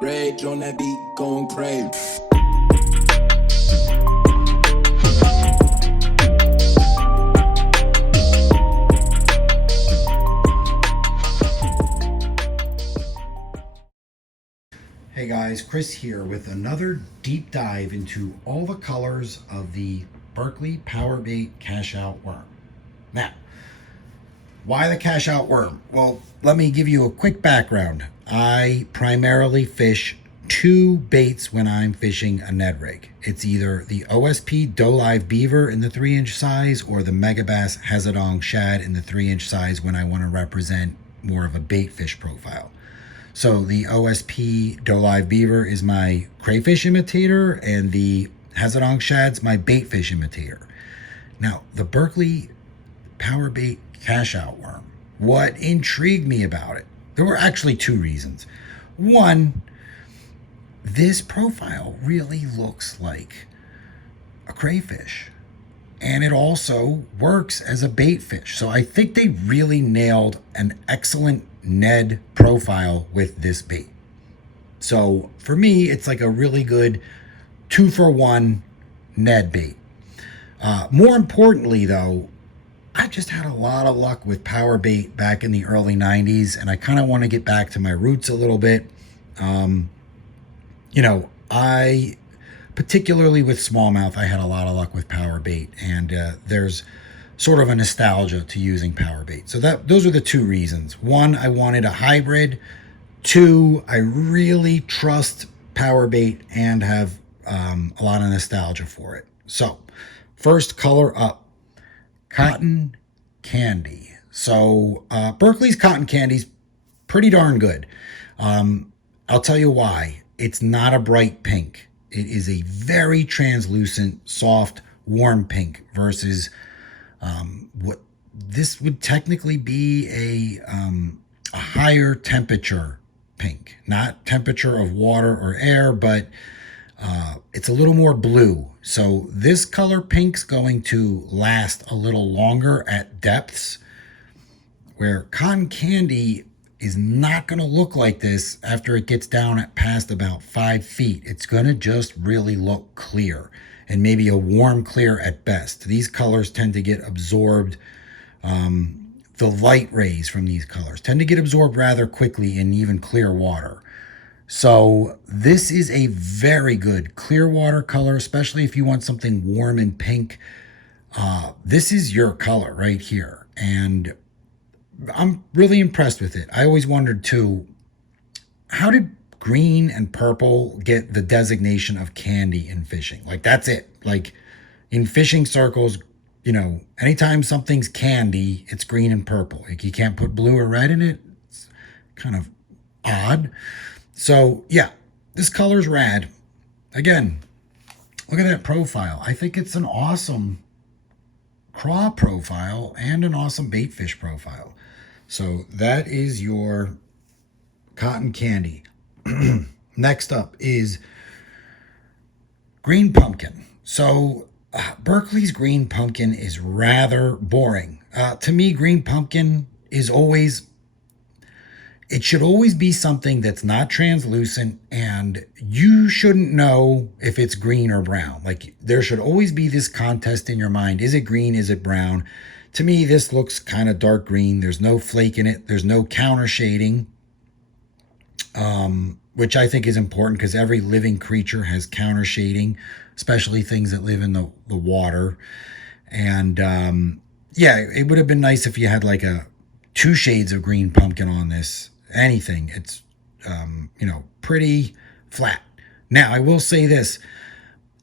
Rage on that beat, going crazy. Hey guys, Chris here with another deep dive into all the colors of the Berkley Powerbait Cash Out Worm. Now, why the Cash Out Worm? Well, let me give you a quick background. I primarily fish two baits when I'm fishing a Ned rig. It's either the OSP Doe Live Beaver in the 3-inch size or the Megabass Hazardong Shad in the 3-inch size when I want to represent more of a bait fish profile. So the OSP Doe Live Beaver is my crayfish imitator and the Hazardong Shad's my bait fish imitator. Now, the Berkley Powerbait Cash Out Worm, what intrigued me about it? There were actually two reasons. One, this profile really looks like a crayfish, and it also works as a bait fish. So I think they really nailed an excellent Ned profile with this bait. So for me, it's like a really good 2-for-1 Ned bait. More importantly though, I just had a lot of luck with power bait back in the early 90s, and I kind of want to get back to my roots a little bit. I particularly with smallmouth, I had a lot of luck with power bait, and there's sort of a nostalgia to using power bait. So those are the two reasons. One, I wanted a hybrid. Two, I really trust power bait and have a lot of nostalgia for it. So first color up, cotton candy. So Berkley's cotton candy's pretty darn good. I'll tell you why. It's not a bright pink. It is a very translucent, soft, warm pink versus what this would technically be a higher temperature pink, not temperature of water or air, but it's a little more blue. So this color pink's going to last a little longer at depths, where cotton candy is not going to look like this after it gets down at past about 5 feet. It's going to just really look clear, and maybe a warm clear at best. These colors tend to get absorbed. The light rays from these colors tend to get absorbed rather quickly in even clear water. So this is a very good clear water color, especially if you want something warm and pink. This is your color right here, and I'm really impressed with it. I always wondered too, how did green and purple get the designation of candy in fishing? Like, that's it. Like, in fishing circles, anytime something's candy, it's green and purple. Like, you can't put blue or red in it. It's kind of odd. So yeah, this color's rad. Again, look at that profile. I think it's an awesome craw profile and an awesome bait fish profile. So that is your cotton candy. Next up is green pumpkin. So Berkley's green pumpkin is rather boring. To me, green pumpkin is it should always be something that's not translucent, and you shouldn't know if it's green or brown. Like, there should always be this contest in your mind. Is it green? Is it brown? To me, this looks kind of dark green. There's no flake in it. There's no counter shading, which I think is important because every living creature has counter shading, especially things that live in the water. And yeah, it would have been nice if you had like 2 shades of green pumpkin on this. Anything. It's, pretty flat. Now, I will say this.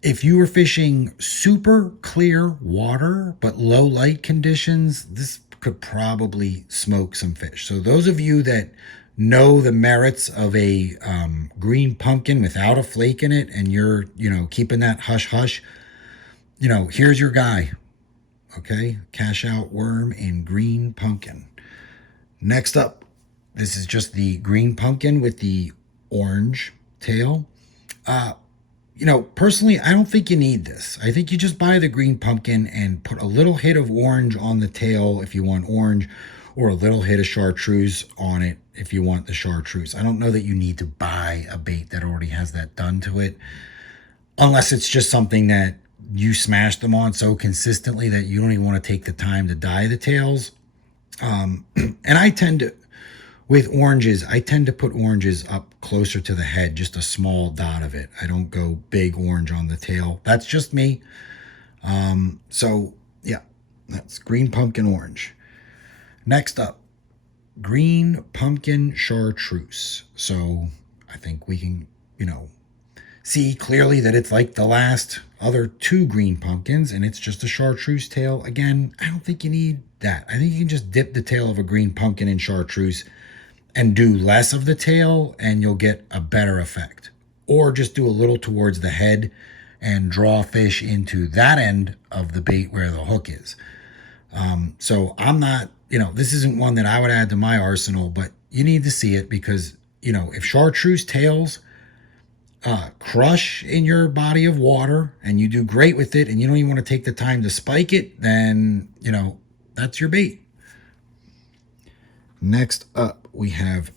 If you were fishing super clear water, but low light conditions, this could probably smoke some fish. So those of you that know the merits of a green pumpkin without a flake in it, and you're, keeping that hush hush, here's your guy. Okay. Cash Out Worm in green pumpkin. Next up, this is just the green pumpkin with the orange tail. Personally, I don't think you need this. I think you just buy the green pumpkin and put a little hit of orange on the tail if you want orange, or a little hit of chartreuse on it if you want the chartreuse. I don't know that you need to buy a bait that already has that done to it, unless it's just something that you smash them on so consistently that you don't even want to take the time to dye the tails. And I tend to, with oranges, I tend to put oranges up closer to the head, just a small dot of it. I don't go big orange on the tail. That's just me. So yeah, that's green pumpkin orange. Next up, green pumpkin chartreuse. So I think we can, see clearly that it's like the last other two green pumpkins, and it's just a chartreuse tail. Again, I don't think you need that. I think you can just dip the tail of a green pumpkin in chartreuse and do less of the tail, and you'll get a better effect. Or just do a little towards the head and draw fish into that end of the bait where the hook is. So I'm not, this isn't one that I would add to my arsenal, but you need to see it because, if chartreuse tails crush in your body of water and you do great with it and you don't even want to take the time to spike it, then, that's your bait. Next up, we have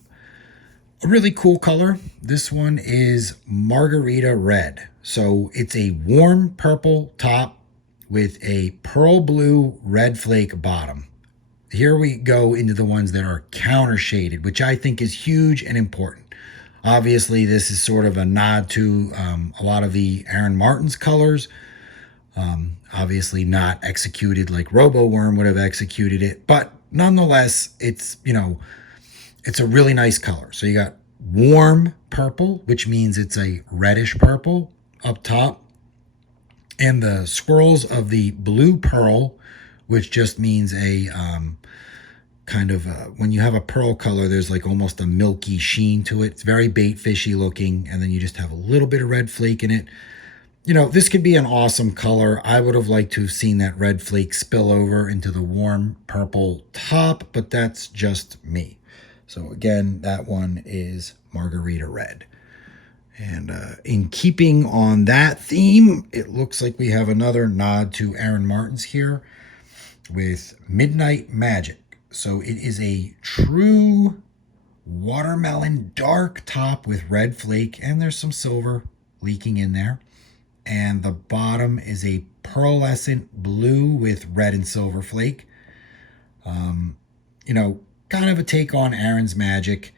a really cool color. This one is Margarita red. So it's a warm purple top with a pearl blue red flake bottom. Here we go into the ones that are counter shaded, which I think is huge and important. Obviously, this is sort of a nod to a lot of the Aaron Martin's colors. Obviously not executed like Robo Worm would have executed it, but nonetheless, it's a really nice color. So you got warm purple, which means it's a reddish purple up top, and the swirls of the blue pearl, which just means a when you have a pearl color, there's like almost a milky sheen to it. It's very bait fishy looking, and then you just have a little bit of red flake in it. This could be an awesome color. I would have liked to have seen that red flake spill over into the warm purple top, but that's just me. So again, that one is Margarita red. And in keeping on that theme, it looks like we have another nod to Aaron Martin's here with Midnight Magic. So it is a true watermelon dark top with red flake, and there's some silver leaking in there. And the bottom is a pearlescent blue with red and silver flake. Kind of a take on Aaron's Magic.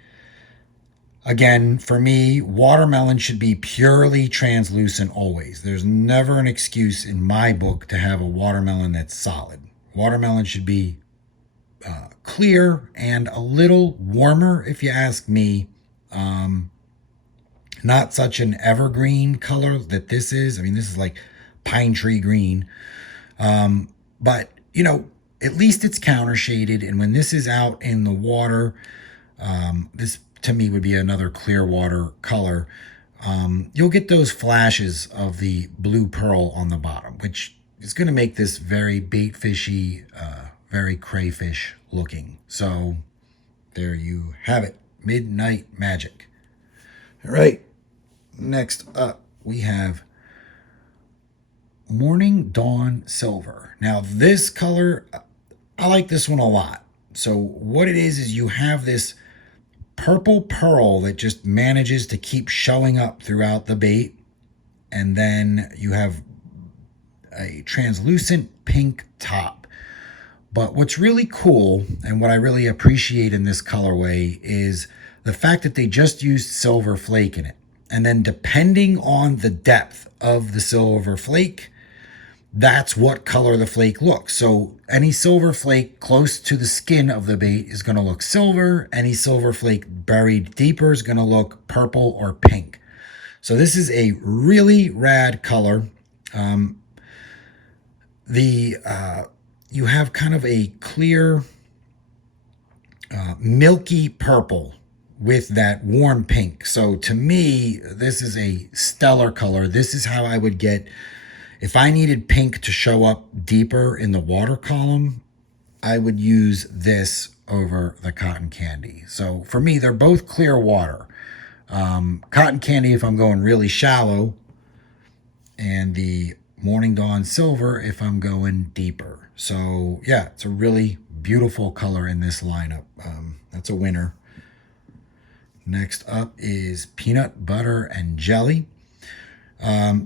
Again, for me, watermelon should be purely translucent always. There's never an excuse in my book to have a watermelon that's solid. Watermelon should be clear and a little warmer, if you ask me. Not such an evergreen color that this is. I mean, this is like pine tree green. But, at least it's counter shaded. And when this is out in the water, this to me would be another clear water color. You'll get those flashes of the blue pearl on the bottom, which is going to make this very bait fishy, very crayfish looking. So there you have it. Midnight Magic. All right. Next up, we have Morning Dawn Silver. Now, this color, I like this one a lot. So what it is you have this purple pearl that just manages to keep showing up throughout the bait. And then you have a translucent pink top. But what's really cool and what I really appreciate in this colorway is the fact that they just used silver flake in it. And then depending on the depth of the silver flake, that's what color the flake looks. So any silver flake close to the skin of the bait is going to look silver. Any silver flake buried deeper is going to look purple or pink. So this is a really rad color. You have kind of a clear, milky purple with that warm pink. So to me, this is a stellar color. This is how I would get, if I needed pink to show up deeper in the water column, I would use this over the cotton candy. So for me, they're both clear water. Cotton candy if I'm going really shallow, and the Morning Dawn Silver if I'm going deeper. So yeah, it's a really beautiful color in this lineup. That's a winner. Next up is peanut butter and jelly.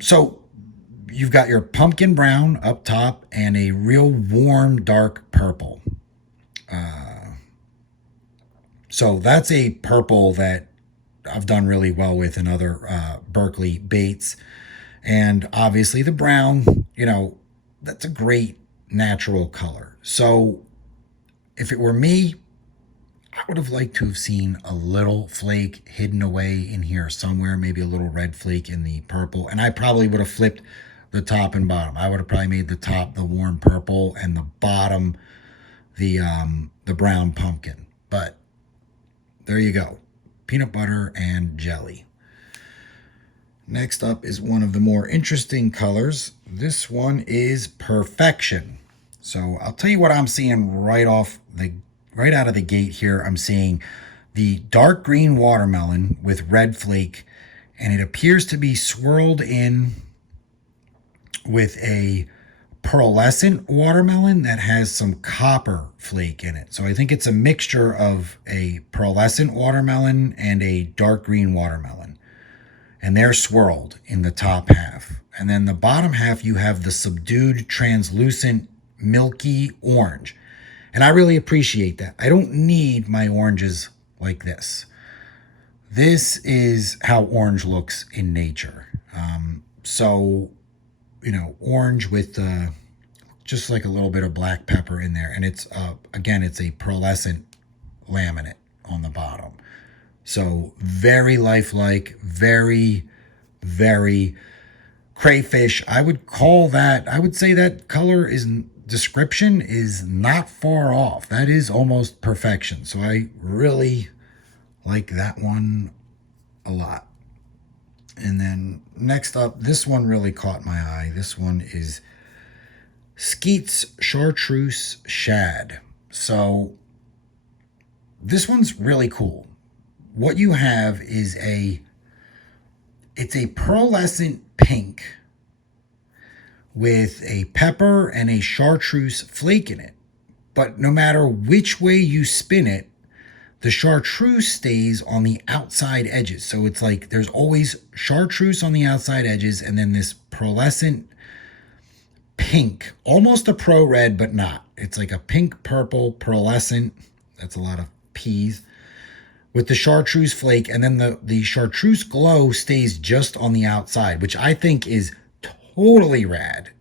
So you've got your pumpkin brown up top and a real warm dark purple. So that's a purple that I've done really well with in other Berkley baits. And obviously the brown, that's a great natural color. So if it were me, I would have liked to have seen a little flake hidden away in here somewhere, maybe a little red flake in the purple. And I probably would have flipped the top and bottom. I would have probably made the top the warm purple and the bottom the brown pumpkin. But there you go. Peanut butter and jelly. Next up is one of the more interesting colors. This one is Perfection. So I'll tell you what I'm seeing right out of the gate here. I'm seeing the dark green watermelon with red flake, and it appears to be swirled in with a pearlescent watermelon that has some copper flake in it. So I think it's a mixture of a pearlescent watermelon and a dark green watermelon. And they're swirled in the top half. And then the bottom half, you have the subdued, translucent, milky orange. And I really appreciate that. I don't need my oranges like this. This is how orange looks in nature. Orange with just like a little bit of black pepper in there. And it's, again, it's a pearlescent laminate on the bottom. So very lifelike, very, very crayfish. I would say that color description is not far off. That is almost perfection. So I really like that one a lot. And then next up, this one really caught my eye. This one is Skeets Chartreuse Shad. So this one's really cool. What you have is it's a pearlescent pink with a pepper and a chartreuse flake in it. But no matter which way you spin it, the chartreuse stays on the outside edges. So it's like there's always chartreuse on the outside edges and then this pearlescent pink, almost a pro red, but not. It's like a pink purple pearlescent. That's a lot of P's. With the chartreuse flake, and then the chartreuse glow stays just on the outside, which I think is totally rad.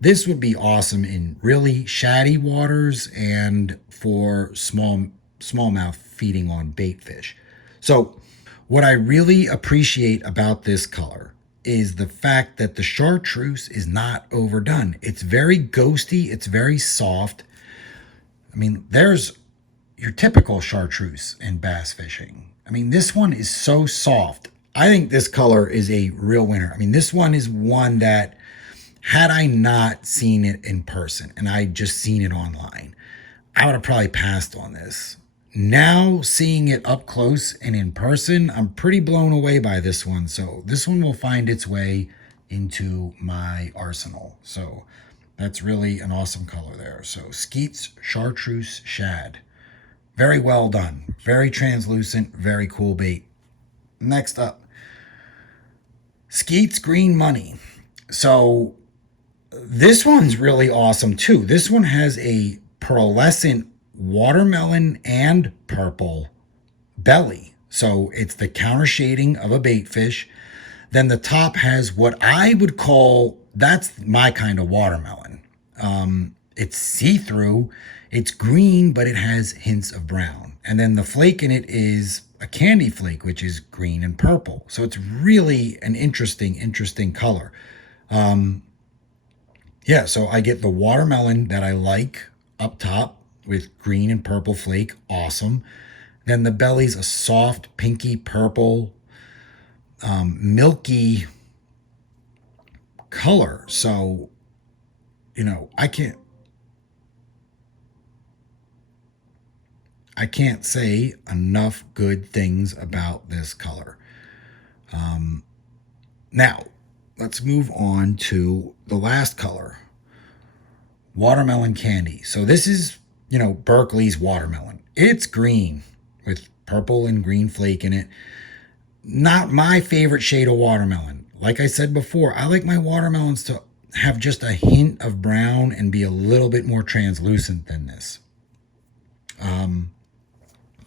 This would be awesome in really shady waters and for smallmouth feeding on bait fish. So what I really appreciate about this color is the fact that the chartreuse is not overdone. It's very ghosty. It's very soft. I mean, there's your typical chartreuse in bass fishing. I mean, this one is so soft. I think this color is a real winner. I mean, this one is one that had I not seen it in person and I just seen it online, I would have probably passed on this. Now seeing it up close and in person, I'm pretty blown away by this one. So this one will find its way into my arsenal. So that's really an awesome color there. So Skeets Chartreuse Shad. Very well done. Very translucent. Very cool bait. Next up, Skeets Green Money. So this one's really awesome too. This one has a pearlescent watermelon and purple belly. So it's the counter shading of a bait fish. Then the top has what I would call, that's my kind of watermelon. It's see-through. It's green, but it has hints of brown. And then the flake in it is a candy flake, which is green and purple. So it's really an interesting color. So I get the watermelon that I like up top with green and purple flake. Awesome. Then the belly's a soft, pinky purple, milky color. So, I can't say enough good things about this color. Now, let's move on to the last color, watermelon candy. So this is Berkeley's watermelon. It's green with purple and green flake in it. Not my favorite shade of watermelon. Like I said before, I like my watermelons to have just a hint of brown and be a little bit more translucent than this.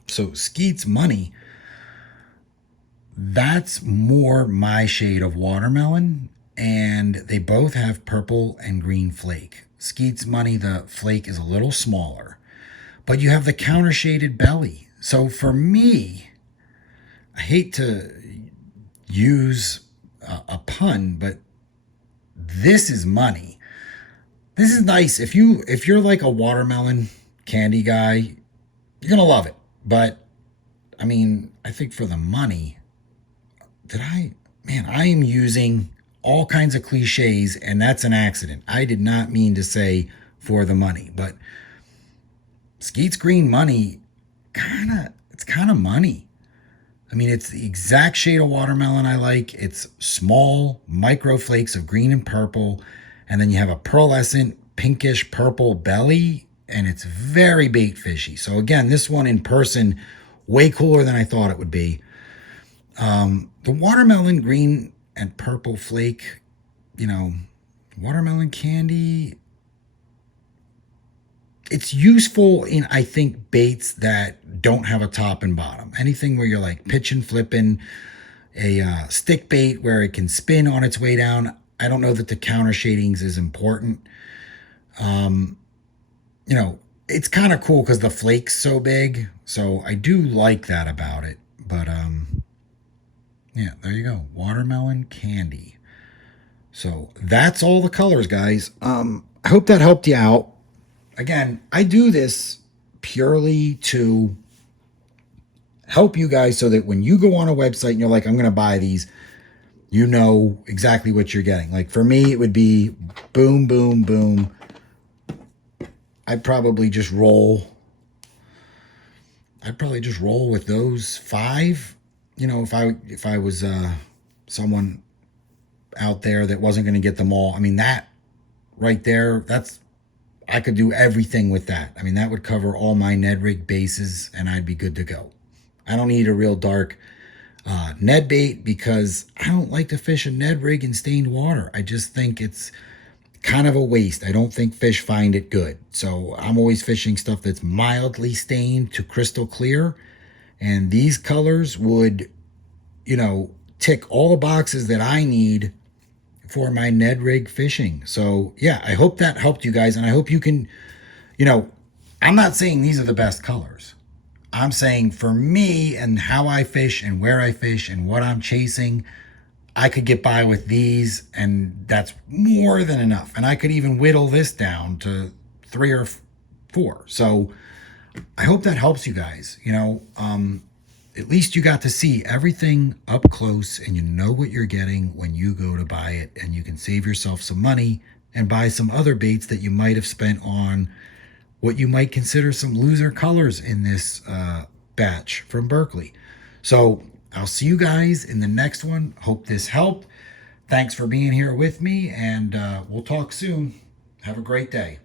So Skeets Money, that's more my shade of watermelon, and they both have purple and green flake. Skeets Money, the flake is a little smaller, but you have the counter shaded belly. So for me, I hate to use a pun, but this is money. This is nice. If you're like a watermelon candy guy, you're gonna love it. But I mean, I think for the money, I am using all kinds of cliches, and that's an accident. I did not mean to say for the money, but Skeets Green Money, it's kind of money. I mean, it's the exact shade of watermelon I like. It's small micro flakes of green and purple, and then you have a pearlescent pinkish purple belly, and it's very bait fishy. So again, this one in person, way cooler than I thought it would be. The watermelon green and purple flake, watermelon candy, it's useful in, I think, baits that don't have a top and bottom. Anything where you're like pitch and flipping a stick bait where it can spin on its way down. I don't know that the counter shadings is important. It's kind of cool because the flake's so big. So I do like that about it. But yeah, there you go. Watermelon candy. So that's all the colors, guys. I hope that helped you out. Again, I do this purely to help you guys so that when you go on a website and you're like, I'm going to buy these, you know exactly what you're getting. Like for me, it would be boom, boom, boom. I'd probably just roll with those 5. If I was someone out there that wasn't going to get them all. I mean, that right there, I could do everything with that. I mean, that would cover all my Ned rig bases and I'd be good to go. I don't need a real dark Ned bait because I don't like to fish a Ned rig in stained water. I just think it's kind of a waste. I don't think fish find it good. So I'm always fishing stuff that's mildly stained to crystal clear. And these colors would, tick all the boxes that I need for my Ned rig fishing. So yeah, I hope that helped you guys. And I hope you can, I'm not saying these are the best colors. I'm saying for me and how I fish and where I fish and what I'm chasing, I could get by with these, and that's more than enough. And I could even whittle this down to 3 or 4. So I hope that helps you guys. At least you got to see everything up close and you know what you're getting when you go to buy it, and you can save yourself some money and buy some other baits that you might have spent on what you might consider some loser colors in this batch from Berkley. So I'll see you guys in the next one. Hope this helped. Thanks for being here with me, and we'll talk soon. Have a great day.